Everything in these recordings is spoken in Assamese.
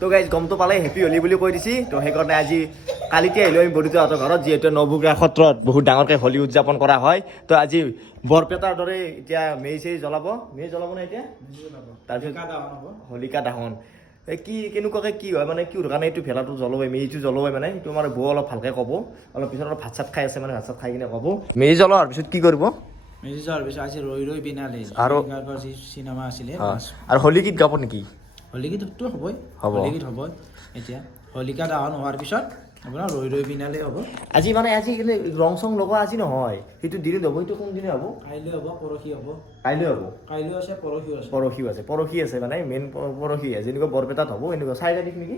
তো গাইজ গমটো পালে হেপী হলি বুলি কৈ দিছি। তো সেইকাৰণে আজি কালিতে আহিলোঁ আমি বৰিতহঁতৰ ঘৰত, যিহেতু নবুগা সত্ৰত বহুত ডাঙৰকৈ হোলী উদযাপন কৰা হয়। তো আজি বৰপেটাৰ দৰে এতিয়া মেজি চেজি জ্বলাব নে এতিয়া? তাৰপিছত হোলিকা দহন কি কেনেকুৱাকৈ কি হয় মানে কি কাৰণে এইটো ভেলাটো জ্বলোৱাই মেজিটো জ্বলোৱাই মানে সেইটো আমাৰ বৌ অলপ ভালকৈ ক'ব। অলপ পিছত অলপ ভাত চাত খাই আছে মানে ভাত চাত খাই কিনে ক'ব। মেজি জ্বলোৱাৰ পিছত কি কৰিব? মেজি জ্বলোৱাৰ পিছত আজি ৰৈ বিনালে আৰু যি চিনেমা আছিলে আৰু হোলী গীত গাব নেকি? হোলী গীতটো হ'বই, হোলী গীত হ'ব। এতিয়া হোলিকা দহন হোৱাৰ পিছত আপোনাৰ ৰৈ বিনালে হ'ব। আজি কিন্তু ৰং চং লগোৱা আজি নহয়, সেইটো দিনত হ'ব। সেইটো কোনদিনে হ'ব? কাইলৈ হ'ব, পৰহি হ'ব। কাইলৈ হ'ব, কাইলৈ আছে, পৰহিও আছে। পৰহি আছে মানে মেইন পৰহি আছে। যেনেকুৱা বৰপেটাত হ'ব এনেকুৱা 4 তাৰিখ নেকি?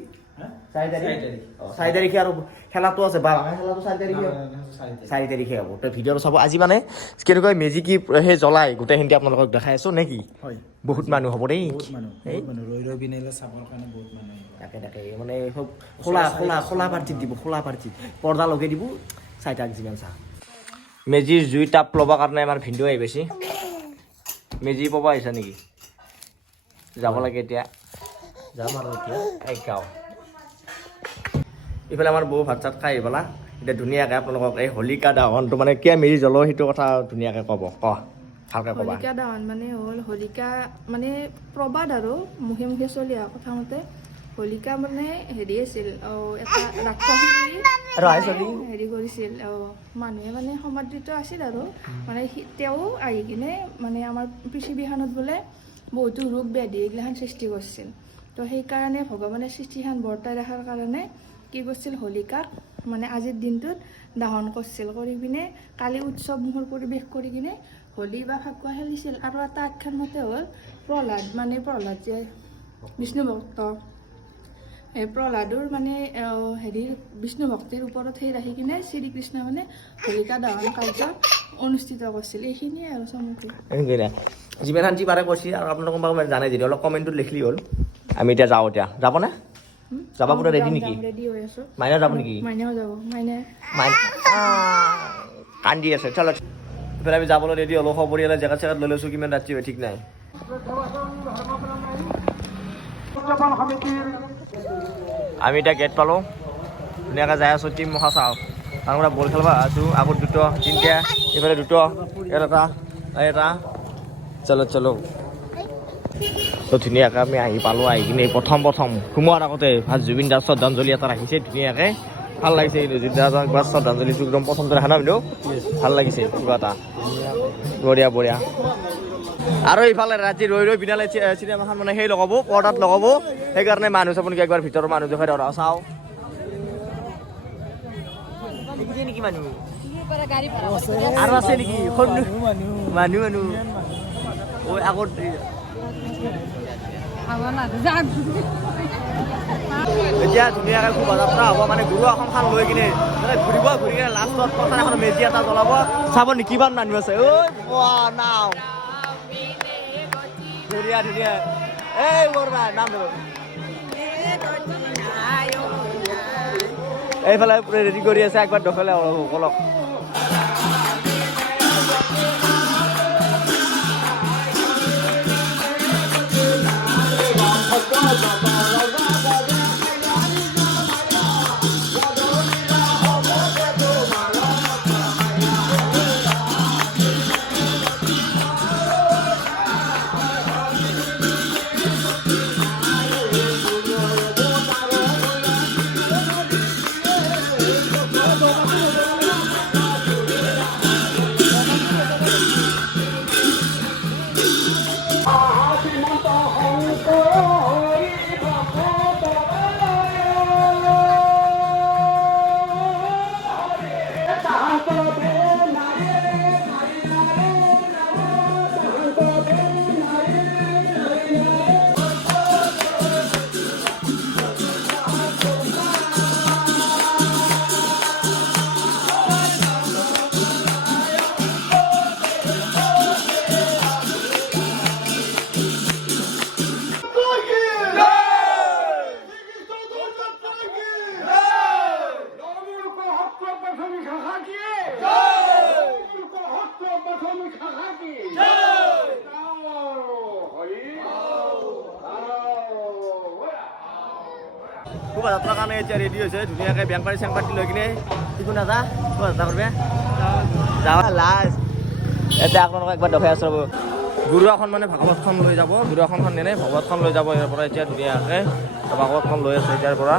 4 তাৰিখে আৰু খেলাটো আছে বা খেলাটো 4 তাৰিখে হ'ব। তো ভিডিঅ'টো চাব। আজি মানে কেনেকুৱা মেজি কি সেই জ্বলাই গোটেইখিনি আপোনালোকক দেখাই আছোঁ নে কি? হয়, বহুত মানুহ হ'ব দেই। বহুত মানুহ ৰৈ বিনালে চাবৰ কাৰণে বহুত মানুহ আহিব। তাকে মানে সব খোলা পাৰ্টিত দিব, খোলা পাৰ্টিত পৰ্দা লগাই দিব। চাই থাক যিমান চা। মেজিৰ জুই তাপ ল'বৰ কাৰণে আমাৰ ভিনদেউ আহি পাইছে। মেজি পাব আহিছা নেকি? যাব লাগে এতিয়া, যাম আৰু এতিয়া গাঁও। এইফালে আমাৰ বৌ ভাত চাত খাই আহি পেলা এতিয়া ধুনীয়াকৈ আপোনালোকক এই হোলিকা দহনটো মানে কিয় মেজি জ্বলো সেইটো কথা ধুনীয়াকৈ ক'ব। ভালকৈ ক'বা। হোলিকা দহন মানে হ'ল হোলিকা মানে প্ৰবাদ আৰু মুখে মুখে চলি অহা কথা মতে হোলিকা মানে হেৰি আছিল এটা ৰাক্ষসী হেৰি কৰিছিল। মানুহে মানে সমাদৃত আছিল আৰু মানে তেওঁ আহি কিনে মানে আমাৰ পৃথিৱীখনত বোলে বহুতো ৰোগ ব্যাধি এইগিলাখান সৃষ্টি কৰিছিল। তো সেইকাৰণে ভগৱানে সৃষ্টিখন বৰ্তাই ৰখাৰ কাৰণে কি কৰিছিল, হোলিকাক মানে আজিৰ দিনটোত দহন কৰিছিল। কৰি কিনে কালি উৎসৱমুখৰ পৰিৱেশ কৰি কিনে হোলী বা ফাকুৱা খেলিছিল। আৰু এটা আখ্যান মতে হ'ল প্ৰহ্লাদ যে বিষ্ণু ভক্ত, এই প্ৰহ্লাদৰ মানে হেৰি বিষ্ণু ভক্তিৰ ওপৰত সেই ৰাখি কিনে শ্ৰীকৃষ্ণ মানে হোলিকা দহন কাৰ্য অনুষ্ঠিত কৰিছিল। এইখিনিয়ে আৰু চমুকৈ যিমান যি পাৰে কৈছে। আৰু আপোনালোকক মানে জানে যদি অলপ কমেণ্টত লিখলি হ'ল। আমি এতিয়া যাওঁ, এতিয়া যাবনে? যাব পুৰা ৰেডি নেকি? ৰেডি হৈ আছোঁ। মাইনা যাব নেকি? মাইনাও যাব। মাইনা কান্দি আছে। চল এইফালে আমি যাবলৈ ৰেডি হ'লো। সপৰিয়ালে জেগাত চেগাত লৈ লৈছোঁ। কিমান ৰাতি হয় ঠিক নাই। আমি এতিয়া গেট পালোঁ, ধুনীয়াকৈ যাই আছোঁ। টিম মখা চাওঁ তাৰ পৰা বল খেলিব আছোঁ। আগত দুটা তিনিটা, এইফালে দুটা, এটা চলো। তো ধুনীয়াকৈ আমি আহি পালোঁ। আহি কিনে প্ৰথম সোমোৱাৰ আগতে জুবিন দাৰ শ্ৰদ্ধাঞ্জলি এটা ৰাখিছে ধুনীয়াকৈ। ভাল লাগিছে জুবিন দাৰ কিবা শ্ৰদ্ধাঞ্জলিটো একদম প্ৰথমতে ৰাখা ন কিন্তু ভাল লাগিছে কিবা এটা বঢ়িয়া। আৰু ইফালে ৰাতি ৰৈ বিনালে চিনেমাখন মানে সেই লগাব, পৰ্দাত লগাব। সেইকাৰণে মানুহ চাব নেকি একবাৰ ভিতৰৰ মানুহ জোখাই ধৰা চাওঁ নেকি মানুহ আৰু আছে নেকি মানুহ আগত এতিয়া ধুনীয়াকৈ শোভাযাত্ৰা হ'ব মানে গুৰু আসনখন লৈ কিনে ঘূৰি কিনে লাষ্টত পথাৰ এখন মেজি এটা জ্বলাব। চাব নেকি কিমান মানুহ আছে। নাও ধুনীয়া এই বৰমা নাম ধৰো এইফালে ৰেডি কৰি আছে। একবাৰ দখলে অলপ শোভাযাত্ৰাৰ কাৰণে এতিয়া ৰেডি হৈছে ধুনীয়াকৈ বেংপাৰী চেংপাৰী লৈ কিনে টিকু নাযা শোভাযাত্ৰা কৰিবা যাবা লাষ্ট এতিয়া আপোনালোকক একবাৰ দেখাই আছোঁ ৰ'ব গুৰুৱাখন মানে ভাগৱতখন লৈ যাব গুৰুৱাখনখন নেনে ভাগৱতখন লৈ যাব ইয়াৰ পৰা এতিয়া ধুনীয়াকৈ ভাগৱতখন লৈ আছে এতিয়াৰ পৰা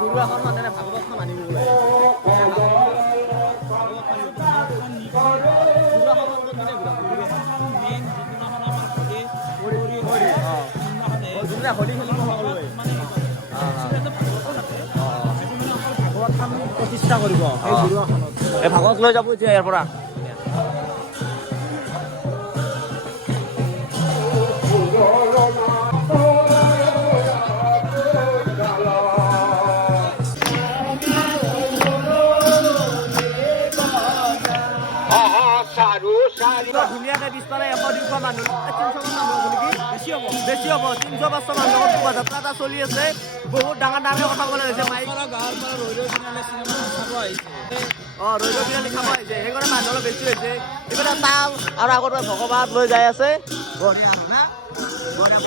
গুৰুৱাখন মানে ভাগৱতখন আনিব প্ৰতিষ্ঠা কৰিব এই গুৰুৱাখনত এই ভাগৱত লৈ যাব এতিয়া ইয়াৰ পৰা ধুনীয়াকৈ পিছফালে 100-200 মানুহ 300 মানুহ হ'ব নেকি বেছি হ'ব 300-500 মানুহৰ শোভাযাত্ৰা এটা চলি আছে বহুত ডাঙৰ ডাঙৰ কথা ক'বলৈ হৈছে মাইক গাঁৱৰ পৰা ৰৈ পিনালে চিনেমা চাব আহিছে ৰৈ পিনালি চাব আহিছে সেইকাৰণে মানুহ অলপ বেছি হৈছে এইফালে তাল আৰু আগত ভগৱান লৈ যাই আছে বঢ়িয়া না বঢ়িয়া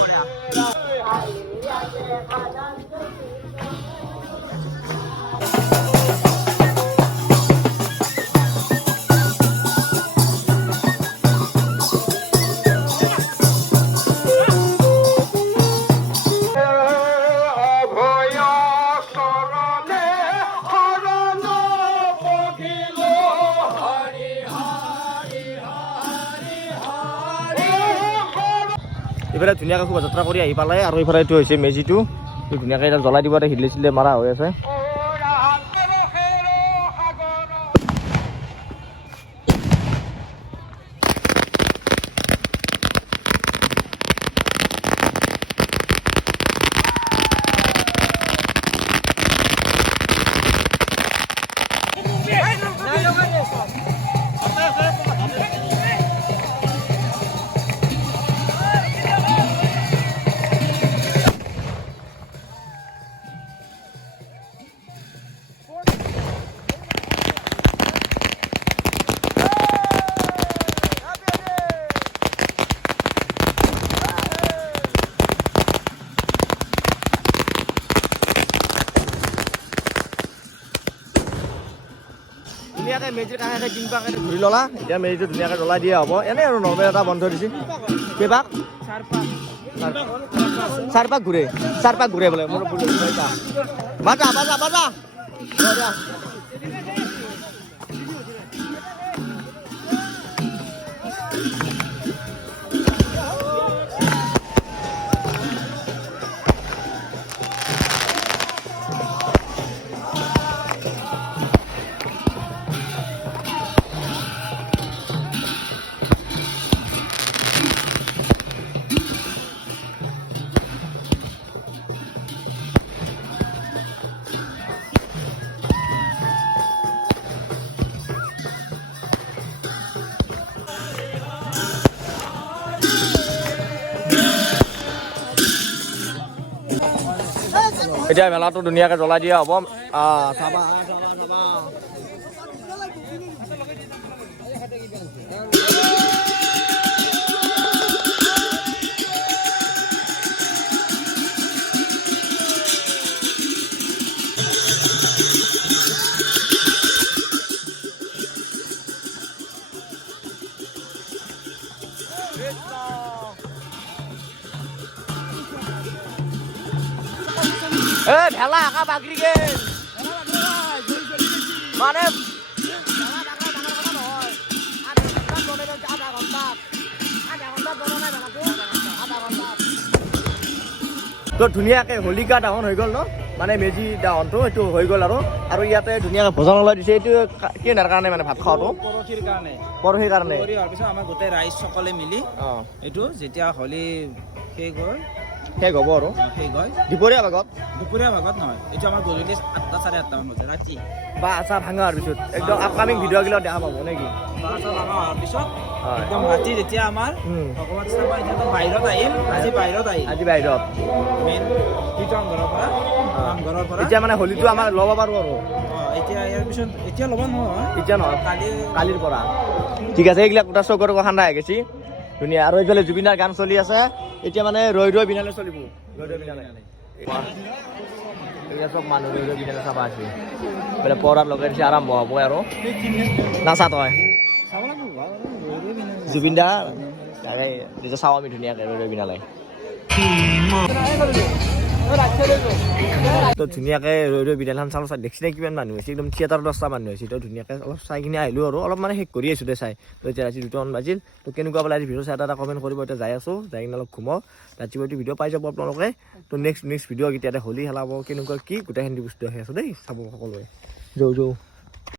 এইফালে ধুনীয়াকৈ শোভাযাত্ৰা কৰি আহি পালে আৰু এইফালে এইটো হৈছে মেজিটো ধুনীয়াকৈ এতিয়া জ্বলাই দিব হিলে চিলে মাৰা হৈ আছে ধুনীয়াকৈ মেজিৰ কাষে কিনবাকে ঘূৰি ল'লা এতিয়া মেজিটো ধুনীয়াকৈ জ্বলাই দিয়া হ'ব এনেই আৰু নৰ্মেল এটা বন্ধ দিছে কেইপাক চাৰপাক ঘূৰে বোলে মোৰ বাজা বাজা বাজা এতিয়া মেলাটো ধুনীয়াকৈ জ্বলাই দিয়া হ'ব চাবা ভেলা একা বাগৰি গেল মানে তো ধুনীয়াকৈ হোলিকা দাহন হৈ গ'ল ন মানে মেজি দাহনটো এইটো হৈ গ'ল আৰু ইয়াতে ধুনীয়াকৈ ভোজন ওলাই দিছে এইটো কিনাৰ কাৰণে মানে ভাত খোৱাটো পৰহিৰ কাৰণে হোৱাৰ পিছত আমাৰ গোটেই ৰাইজ সকলে মিলি এইটো যেতিয়া হোলী শেষ হ'ব আৰু শেষ হয় দুপৰীয়া ভাগত নহয় এইটো আমাৰ গধূলি 8টা 8:30 মান বজাত ৰাতি বা আচাৰ ভাঙাৰ পিছত একদম আপকামিং ভিডিঅ'গিলা দেখা পাব নেকি হোৱাৰ পিছত একদম ৰাতি যেতিয়া আমাৰ ভগৱান চাবা এতিয়া বাহিৰত আহিম আজি বাহিৰত মেইন ঘৰৰ পৰা এতিয়া মানে হোলীটো আমাৰ ল'ব পাৰোঁ আৰু এতিয়া ইয়াৰ পিছত এতিয়া ল'ব নহয় কালিৰ পৰা ঠিক আছে এইগিলা কোটা চৌকৰ খান্দা হৈ গেছি ধুনীয়া আৰু এইফালে জুবিনাৰ গান চলি আছে এতিয়া মানে ৰৈ ৰৈ বিনালে চলিব ৰৈ ৰৈ বিনালে এইয়া চব মানুহ ৰৈ ৰৈ বিনালে চাবা আছে বোলে পৰাত লগাই দিছে আৰম্ভ হ'ব আৰু নাচা তই জুবিন দা নিজে চাওঁ আমি ধুনীয়াকৈ ৰৈ ৰৈ বিনালে তো ধুনীয়াকৈ ৰৈ ৰৈ বিনালখন চালোঁ চাই দেখছি নে কিমান মানুহ হৈছে একদম থিয়েটাৰ 10টা মানুহ হৈছে তো ধুনীয়াকৈ অলপ চাই কিনে আহিলোঁ আৰু অলপ মানে শেষ কৰি আহিছোঁ দে চাই তো এতিয়া ৰাতি 2টামান বাজিল তো কেনেকুৱা পালে আজি ভিডিঅ' চাই এটা কমেণ্ট কৰিব এতিয়া যাই আছোঁ যাই কিনে অলপ ঘুমাওঁ ৰাতিপুৱা ভিডিঅ' পাই যাব আপোনালোকে তো নেক্সট ভিডিঅ' কেতিয়াতে হোলী খেলাব কেনেকুৱা কি গোটেইখিনি বস্তু আহি আছোঁ দেই চাব সকলোৱে যাওঁ